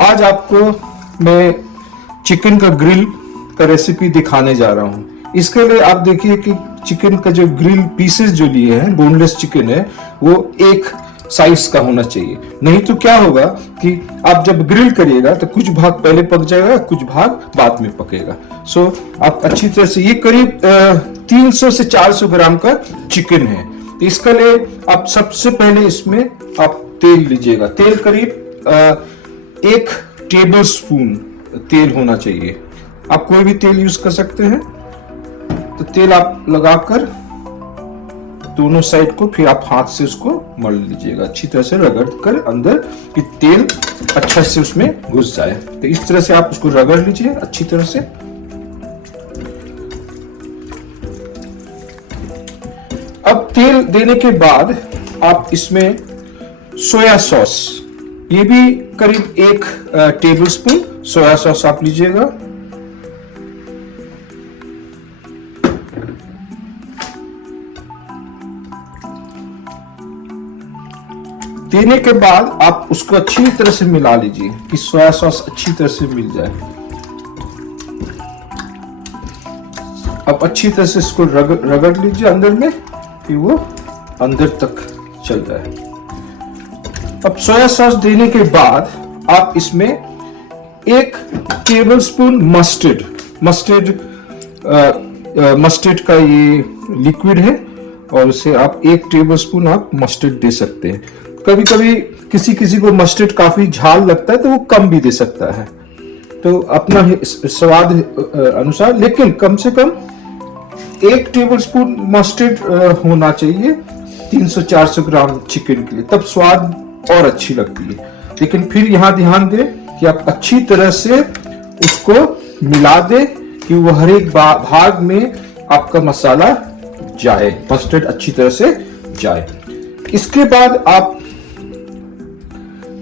आज आपको मैं चिकन का ग्रिल का रेसिपी दिखाने जा रहा हूँ। इसके लिए आप देखिए कि चिकन का जो ग्रिल पीसेस जो लिए हैं, बोनलेस चिकन है, वो एक साइज का होना चाहिए। नहीं तो क्या होगा कि आप जब ग्रिल करिएगा तो कुछ भाग पहले पक जाएगा, कुछ भाग बाद में पकेगा। सो आप अच्छी तरह से, ये करीब 300 से 400 ग्राम का चिकन है। तो इसके लिए आप सबसे पहले इसमें आप तेल लीजिएगा। तेल करीब 1 टेबल स्पून तेल होना चाहिए। आप कोई भी तेल यूज कर सकते हैं। तो तेल आप लगाकर दोनों साइड को फिर आप हाथ से उसको मल लीजिएगा, अच्छी तरह से रगड़ कर अंदर कि तेल अच्छा से उसमें घुस जाए। तो इस तरह से आप उसको रगड़ लीजिए अच्छी तरह से। अब तेल देने के बाद आप इसमें सोया सॉस, ये भी करीब 1 टेबल स्पून सोया सॉस आप लीजिएगा। देने के बाद आप उसको अच्छी तरह से मिला लीजिए कि सोया सॉस अच्छी तरह से मिल जाए। अब अच्छी तरह से इसको रगड़ लीजिए अंदर में कि वो अंदर तक चल जाए। अब सोया सॉस देने के बाद आप इसमें 1 टेबल स्पून मस्टर्ड का ये लिक्विड है, और उसे आप 1 टेबल स्पून आप मस्टर्ड दे सकते हैं। कभी कभी किसी को मस्टर्ड काफी झाल लगता है तो वो कम भी दे सकता है, तो अपना स्वाद अनुसार, लेकिन कम से कम 1 टेबल स्पून मस्टर्ड होना चाहिए 300-400 ग्राम चिकन के लिए, तब स्वाद और अच्छी लगती है। लेकिन फिर यहाँ ध्यान दें कि आप अच्छी तरह से उसको मिला दें कि वो हर एक भाग में आपका मसाला जाए, मस्टर्ड अच्छी तरह से जाए। इसके बाद आप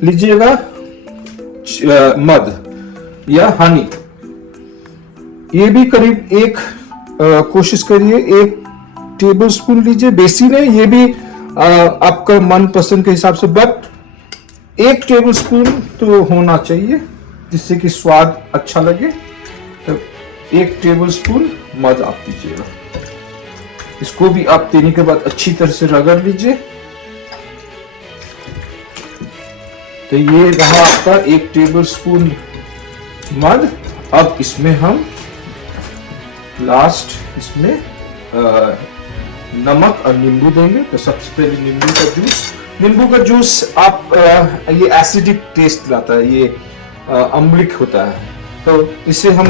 लीजिएगा मध या हनी, ये भी करीब कोशिश करिए 1 टेबल स्पून लीजिए। बेसी नहीं, ये भी आपका मन पसंद के हिसाब से, बट 1 टेबल स्पून तो होना चाहिए जिससे कि स्वाद अच्छा लगे। तो 1 टेबल स्पून मध आप दीजिएगा। इसको भी आप देने के बाद अच्छी तरह से रगड़ लीजिए। तो ये रहा आपका 1 टेबल स्पून मध। अब इसमें हम लास्ट इसमें नमक और नींबू देंगे। तो सबसे पहले नींबू का जूस आप ये एसिडिक टेस्ट लाता है, ये अम्लिक होता है, तो इसे हम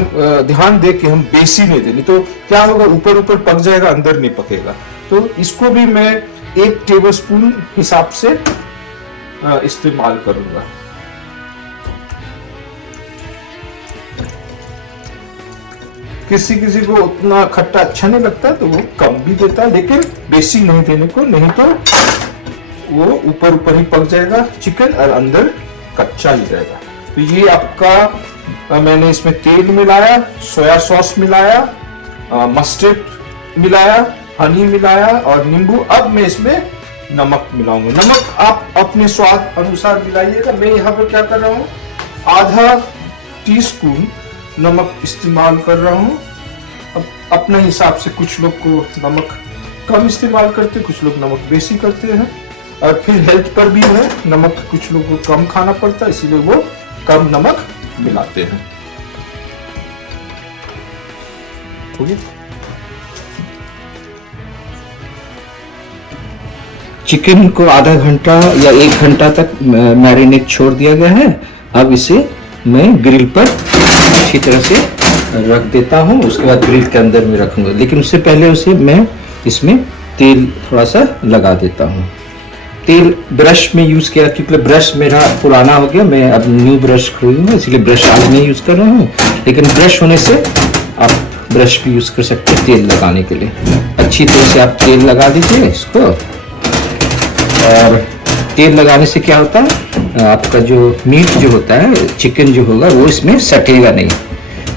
ध्यान दे कि हम बेसी नहीं देंगे, तो क्या होगा, ऊपर पक जाएगा, अंदर नहीं पकेगा। तो इसको भी मैं 1 टेबल स्पून हिसाब से इस्तेमाल करूंगा। किसी को उतना खट्टा अच्छा नहीं लगता तो वो कम भी देता है, लेकिन बेसी नहीं देने को, नहीं तो वो ऊपर ही पक जाएगा चिकन और अंदर कच्चा ही रहेगा। तो ये आपका मैंने इसमें तेल मिलाया, सोया सॉस मिलाया, मस्टर्ड मिलाया, हनी मिलाया और नींबू। अब मैं इसमें नमक मिलाऊंगा। नमक आप अपने स्वाद अनुसार मिलाइएगा। मैं यहाँ पर क्या कर रहा हूँ, आधा टीस्पून नमक इस्तेमाल कर रहा हूँ। अब अपने हिसाब से, कुछ लोग को नमक कम इस्तेमाल करते, कुछ लोग नमक बेसी करते हैं, और फिर हेल्थ पर भी है, नमक कुछ लोगों को कम खाना पड़ता है, इसीलिए वो कम नमक मिलाते हैं। चिकन को आधा घंटा या 1 घंटा तक मैरिनेट छोड़ दिया गया है। अब इसे मैं ग्रिल पर अच्छी तरह से रख देता हूँ, उसके बाद ग्रिल के अंदर में रखूंगा। लेकिन उससे पहले मैं इसमें तेल थोड़ा सा लगा देता हूँ। तेल ब्रश में यूज किया क्योंकि ब्रश मेरा पुराना हो गया, मैं अब न्यू ब्रश खरीदूंगा, इसलिए ब्रश आज मैं यूज कर रहा हूँ। लेकिन ब्रश होने से आप ब्रश भी यूज कर सकते हैं तेल लगाने के लिए। अच्छी तरह से आप तेल लगा दीजिए इसको, और तेल लगाने से क्या होता है, आपका जो मीट जो होता है, चिकन जो होगा, वो इसमें सटेगा नहीं,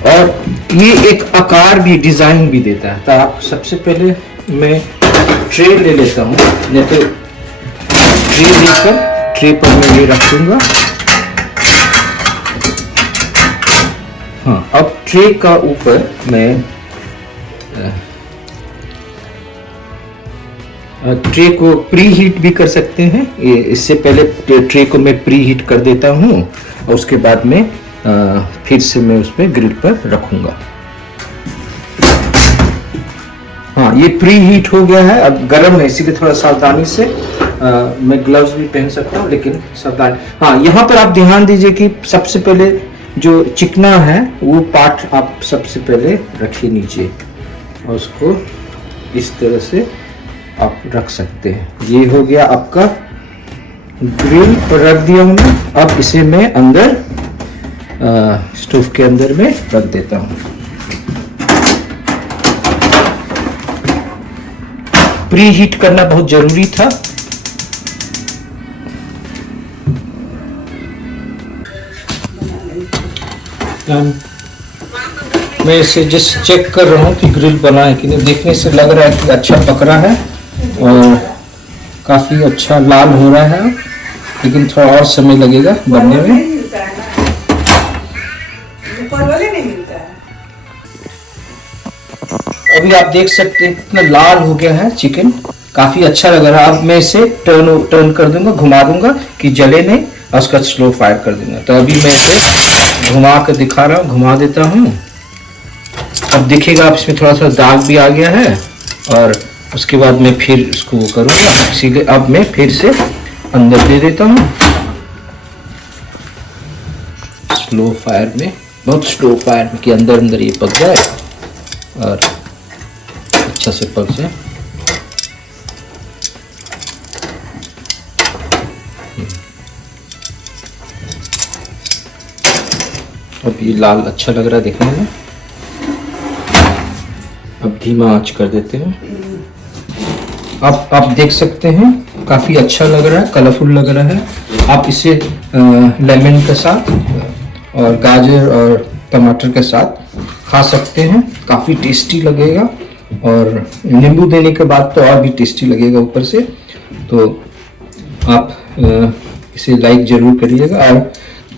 और ये एक आकार भी, डिजाइन भी देता है। तो आप सबसे पहले मैं ट्रे ले लेता हूँ, नहीं तो ट्रे लेकर ट्रे पर मैं ये रख दूंगा। हाँ, अब ट्रे का ऊपर मैं ट्रे को प्री हीट भी कर सकते हैं। ये इससे पहले ट्रे को मैं प्री हीट कर देता हूँ और उसके बाद में फिर से मैं उस पर ग्रिल पर रखूँगा। हाँ, ये प्री हीट हो गया है, अब गर्म है इसीलिए थोड़ा सावधानी से मैं ग्लव्स भी पहन सकता हूँ, लेकिन सावधान। हाँ, यहाँ पर आप ध्यान दीजिए कि सबसे पहले जो चिकना है वो पार्ट आप सबसे पहले रखिए नीचे और उसको इस तरह से आप रख सकते हैं। ये हो गया आपका ग्रिल पर रख दिया हमने। अब इसे मैं अंदर स्टोव के अंदर में रख देता हूँ। प्री हीट करना बहुत जरूरी था। मैं इसे जस्ट चेक कर रहा हूँ कि ग्रिल बना है कि नहीं। देखने से लग रहा है कि अच्छा पक रहा है और काफ़ी अच्छा लाल हो रहा है, लेकिन थोड़ा और समय लगेगा बनने में। अभी आप देख सकते हैं कितना लाल हो गया है चिकन, काफ़ी अच्छा लग रहा है। अब मैं इसे टर्न कर दूंगा, घुमा दूंगा कि जले नहीं और उसका स्लो फायर कर दूंगा। तो अभी मैं इसे घुमा कर दिखा रहा हूँ, घुमा देता हूँ। अब दिखेगा आप इसमें थोड़ा सा दाग भी आ गया है और उसके बाद मैं फिर इसको वो करूँगा। इसीलिए अब मैं फिर से अंदर दे देता हूँ स्लो फायर में, बहुत स्लो फायर में कि अंदर अंदर ये पक जाए और अच्छा से पक जाए। अब ये लाल अच्छा लग रहा है देखने में। अब धीमा आंच कर देते हैं। अब आप देख सकते हैं काफ़ी अच्छा लग रहा है, कलरफुल लग रहा है। आप इसे लेमन के साथ और गाजर और टमाटर के साथ खा सकते हैं, काफ़ी टेस्टी लगेगा और नींबू देने के बाद तो और भी टेस्टी लगेगा ऊपर से। तो आप इसे लाइक ज़रूर करिएगा और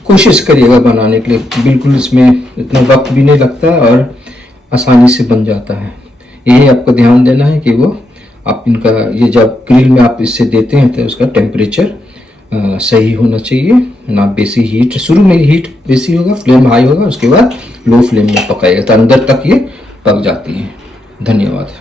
कोशिश करिएगा बनाने के लिए। बिल्कुल इसमें इतना वक्त भी नहीं लगता है और आसानी से बन जाता है। यही आपको ध्यान देना है कि वो आप इनका ये जब ग्रिल में आप इससे देते हैं तो उसका टेम्परेचर सही होना चाहिए, ना बेसी हीट। शुरू में हीट बेसी होगा, फ्लेम हाई होगा, उसके बाद लो फ्लेम में पकाएगा तो अंदर तक ये पक जाती है। धन्यवाद।